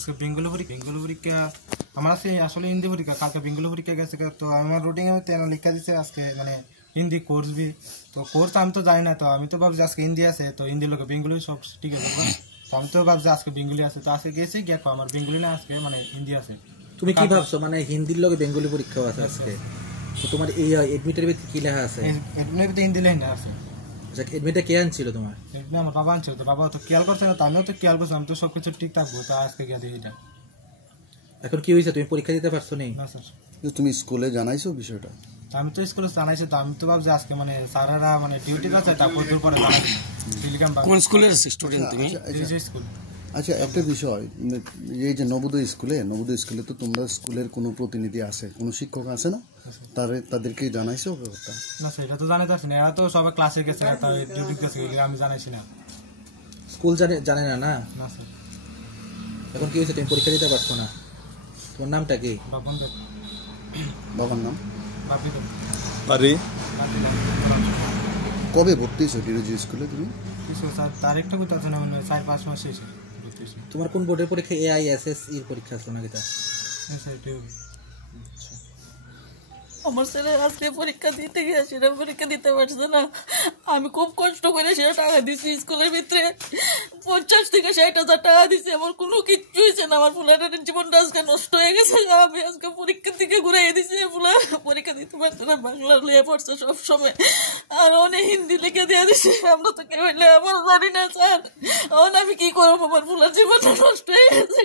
আজকে বেঙ্গলি পরীক্ষা আমার আছে আসলে হিন্দি পরীক্ষা, কালকে বেঙ্গলি পরীক্ষা গেছে। তো আমার রুটিন লেখা দিচ্ছে আজকে মানে হিন্দি কোর্স বি। তো কোর্স আমি তো জানি না, তো আমি তো ভাবছি আজকে হিন্দি আছে, তো হিন্দি লোক বেঙ্গলি সব ঠিক আছে। তো আমি তো ভাবছি আজকে বেঙ্গলি আছে, তো আজকে গেছি গিয়ে আমার বেঙ্গলি না আজকে মানে হিন্দি আছে। তুমি কি ভাবছো মানে হিন্দির লগে বেঙ্গলি পরীক্ষা আছে আজকে? তো তোমার এই এডমিটের ভিতরে কি লেখা আছে? এডমিটের ভিতরে হিন্দি লেখা আছে। আচ্ছা, এডমিটটা কে আনছিল তোমার? এডমিট আমার বাবা আনছিল। তো বাবা তো খেয়াল করছে না, তো আমিও তো খেয়াল করছি, আমি তো সবকিছু ঠিক থাকবো। তো আজকে গিয়ে দেখি এটা। এখন কি হয়েছে, তুমি পরীক্ষা দিতে পারছো নি? না স্যার। তুমি স্কুলে জানাইছো বিষয়টা? আমি তো স্কুলে জানাইছি, তো আমি তো ভাবছি আজকে মানে স্যারেরা মানে ডিউটি আছে, তারপর দূর পরে কোন স্কুলের স্টুডেন্ট তুমি? স্কুল। আচ্ছা, একটা বিষয়, এই যে নবোদয় স্কুলে তো তোমরা স্কুলের কোনো প্রতিনিধি আছে, কোনো শিক্ষক আছে না? তাদেরকে জানাইছো ব্যাপারটা? না স্যার, এটা তো জানাতে পারছি না। এরা তো সবাই ক্লাসে গেছে, ডিউটি গেছে, আমি জানাইছি না। স্কুল জানে না? না না স্যার। এখন কি হয়েছে, তুমি পরীক্ষা দিতে পারছো না? তোমার নামটা কি? বাপন দেব। বাবার নাম? বাপি দেব। বাড়ি? কবে ভর্তি হয়েছো ডিরোজি স্কুলে তুমি? কিছু স্যার তারিখটা কোথাও আছে না, মানে 4-5 মাস শেষে। তোমার কোন বোর্ডের পরীক্ষা? AISS এর পরীক্ষা আছে নাকি? তা স্যার এটাই হবে। আমার ছেলে আজকে পরীক্ষা দিতে গিয়ে সেটা পরীক্ষা দিতে পারছে না। আমি খুব কষ্ট করে সেটা টাকা দিচ্ছি স্কুলের ভিতরে 50 থেকে 60,000 টাকা দিচ্ছি। আমার কোনো কিচ্ছু হয়েছে না। আমার ফুলাটার জীবনটা আজকে নষ্ট হয়ে গেছে। আমি আজকে পরীক্ষার দিকে ঘুরাই দিচ্ছি। ফুলা পরীক্ষা দিতে পারছে না, বাংলা লিয়ে পড়ছে সবসময়, আর অনেক হিন্দি লিখে দিয়ে দিচ্ছে। আমরা তো কেউ হইলে আমার জানি না স্যার। এখন আমি কি করবো, আমার ফুলার জীবনটা নষ্ট হয়ে গেছে।